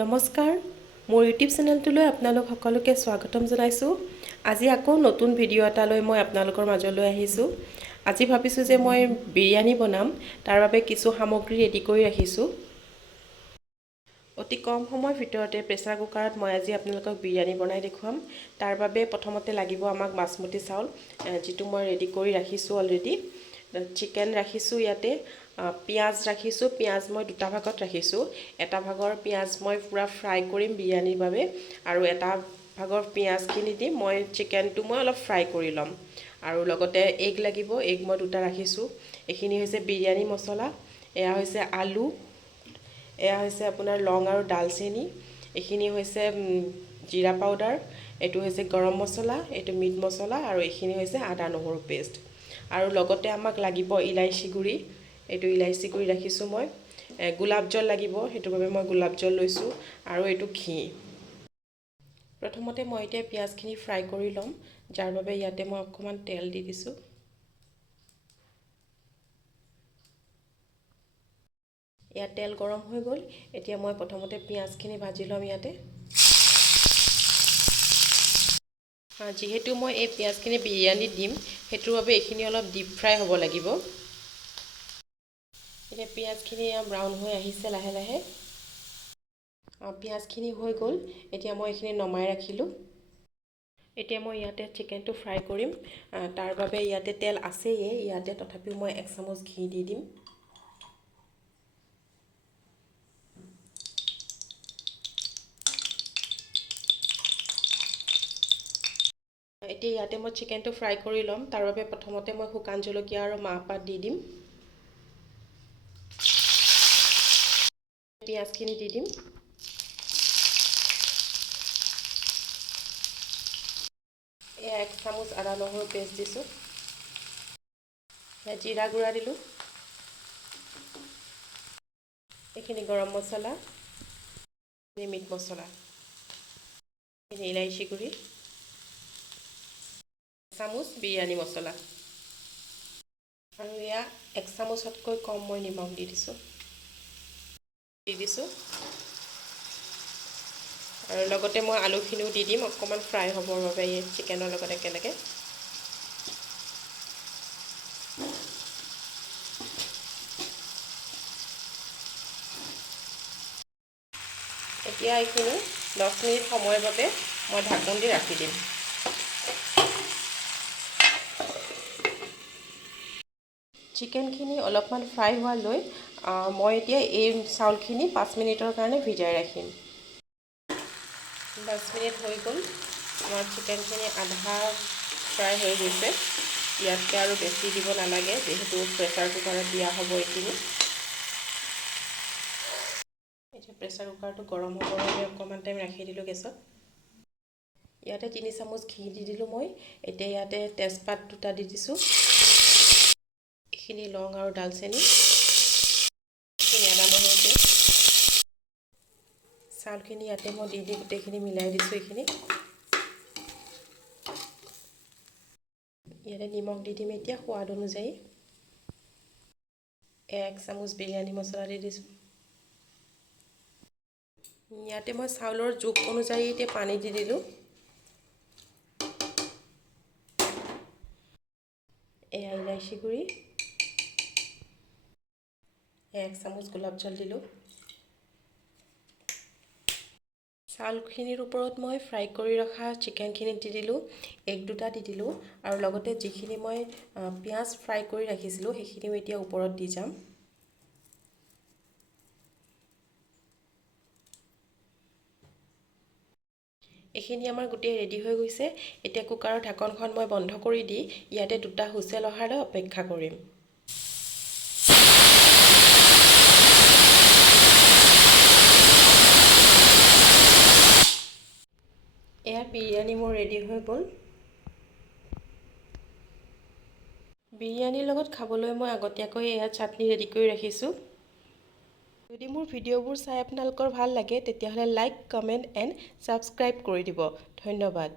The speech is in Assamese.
নমস্কাৰ মোৰ ইউটিউব চেনেলটোলৈ আপোনালোক সকলোকে স্বাগতম জনাইছোঁ। আজি আকৌ নতুন ভিডিঅ' এটালৈ মই আপোনালোকৰ মাজলৈ আহিছোঁ। আজি ভাবিছোঁ যে মই বিৰিয়ানী বনাম, তাৰ বাবে কিছু সামগ্ৰী ৰেডি কৰি ৰাখিছোঁ। অতি কম সময়ৰ ভিতৰতে প্ৰেছাৰ কুকাৰত মই আজি আপোনালোকক বিৰিয়ানী বনাই দেখুৱাম। তাৰ বাবে প্ৰথমতে লাগিব আমাক বাসমতি চাউল, যিটো মই ৰেডি কৰি ৰাখিছোঁ অলৰেডি। চিকেন ৰাখিছোঁ ইয়াতে, পিঁয়াজ ৰাখিছোঁ। পিঁয়াজ মই দুটা ভাগত ৰাখিছোঁ। এটা ভাগৰ পিঁয়াজ মই পূৰা ফ্ৰাই কৰিম বিৰিয়ানীৰ বাবে, আৰু এটা ভাগৰ পিঁয়াজখিনি দি মই চিকেনটো মই অলপ ফ্ৰাই কৰি ল'ম। আৰু লগতে এগ লাগিব, এগ মই দুটা ৰাখিছোঁ। এইখিনি হৈছে বিৰিয়ানী মছলা, এয়া হৈছে আলু, এয়া হৈছে আপোনাৰ লং আৰু ডালচেনি, এইখিনি হৈছে জিৰা পাউডাৰ, এইটো হৈছে গৰম মছলা, এইটো মিট মছলা, আৰু এইখিনি হৈছে আদা নহৰু পেষ্ট। আৰু লগতে আমাক লাগিব ইলাইচি গুড়ি, এইটো ইলাইচি গুড়ি ৰাখিছোঁ মই। গোলাপ জল লাগিব, সেইটোৰ বাবে মই গোলাপ জল লৈছোঁ, আৰু এইটো ঘি। প্ৰথমতে মই এতিয়া পিঁয়াজখিনি ফ্ৰাই কৰি ল'ম, যাৰ বাবে ইয়াতে মই অকণমান তেল দি দিছোঁ। ইয়াত তেল গৰম হৈ গ'ল। এতিয়া মই প্ৰথমতে পিঁয়াজখিনি ভাজি ল'ম ইয়াতে। যিহেতু মই এই পিঁয়াজখিনি বিৰিয়ানীত দিম, সেইটোৰ বাবে এইখিনি অলপ ডিপ ফ্ৰাই হ'ব লাগিব। এতিয়া পিঁয়াজখিনি ব্ৰাউন হৈ আহিছে লাহে লাহে। পিঁয়াজখিনি হৈ গ'ল, এতিয়া মই এইখিনি নমাই ৰাখিলোঁ। এতিয়া মই ইয়াতে চিকেনটো ফ্ৰাই কৰিম, তাৰ বাবে ইয়াতে তেল আছেই, ইয়াতে তথাপিও মই 1 চামুচ ঘি দি দিম। এতিয়া ইয়াতে মই চিকেনটো ফ্ৰাই কৰি ল'ম, তাৰ বাবে প্ৰথমতে মই শুকান জলকীয়া আৰু মাহপাত দি দিম। পিঁয়াজখিনি দি দিম। এয়া 1 চামুচ আদা নহৰু পেষ্ট দিছোঁ। এয়া জিৰা গুড়া দিলোঁ। এইখিনি গৰম মছলা, মিট মছলা, এইখিনি ইলাইচি গুড়ি, 1 চামুচ বিৰিয়ানী মছলা, আৰু এয়া 1 চামুচতকৈ কম মই নিমখ দি দিছোঁ। আৰু লগতে মই আলুখিনিও দি দিম, অকণমান ফ্ৰাই হ'বৰ বাবে এই চিকেনৰ লগত একেলগে। এতিয়া এইখিনি 10 মিনিট সময়ৰ বাবে মই ঢাকন দি ৰাখি দিম। চিকেনখিনি অলপমান ফ্ৰাই হোৱালৈ মই এতিয়া এই চাউলখিনি 5 মিনিটৰ কাৰণে ভিজাই ৰাখিম। 10 মিনিট হৈ গ'ল, আমাৰ চিকেনখিনি আধা ফ্ৰাই হৈ গৈছে। ইয়াতকৈ আৰু বেছি দিব নালাগে, যিহেতু প্ৰেছাৰ কুকাৰত দিয়া হ'ব এইখিনি। এতিয়া প্ৰেছাৰ কুকাৰটো গৰম হ'বৰ বাবে অকণমান টাইম ৰাখি দিলোঁ গেছত। ইয়াতে 3 চামুচ ঘি দি দিলোঁ মই। এতিয়া ইয়াতে তেজপাত 2টা দি দিছোঁ, এইখিনি লং আৰু ডালচেনি, এইখিনি আদা নহৰু পেষ্ট, চাউলখিনি ইয়াতে মই দি গোটেইখিনি মিলাই দিছোঁ। এইখিনি ইয়াতে নিমখ দি দিম এতিয়া সোৱাদ অনুযায়ী। 1 চামুচ বিৰিয়ানী মছলা দি দিছোঁ। ইয়াতে মই চাউলৰ জোখ অনুযায়ী এতিয়া পানী দি দিলোঁ। এয়া ইলাইচি গুড়ি, 1 চামুচ গোলাপ জল দিলোঁ। চাউলখিনিৰ ওপৰত মই ফ্ৰাই কৰি ৰখা চিকেনখিনি দি দিলোঁ, এগ 2টা দি দিলোঁ, আৰু লগতে যিখিনি মই পিঁয়াজ ফ্ৰাই কৰি ৰাখিছিলোঁ সেইখিনিও এতিয়া ওপৰত দি যাম। এইখিনি আমাৰ গোটেই ৰেডি হৈ গৈছে। এতিয়া কুকাৰৰ ঢাকনখন মই বন্ধ কৰি দি ইয়াতে 2টা হুইচেল অহালৈ অপেক্ষা কৰিম। এয়া বিৰিয়ানী মোৰ ৰেডি হৈ গ'ল। বিৰিয়ানীৰ লগত খাবলৈ মই আগতীয়াকৈ এয়া চাটনি ৰেডি কৰি ৰাখিছোঁ। যদি মোৰ ভিডিঅ'বোৰ চাই আপোনালোকৰ ভাল লাগে, তেতিয়াহ'লে লাইক, কমেণ্ট এণ্ড ছাবস্ক্ৰাইব কৰি দিব। ধন্যবাদ।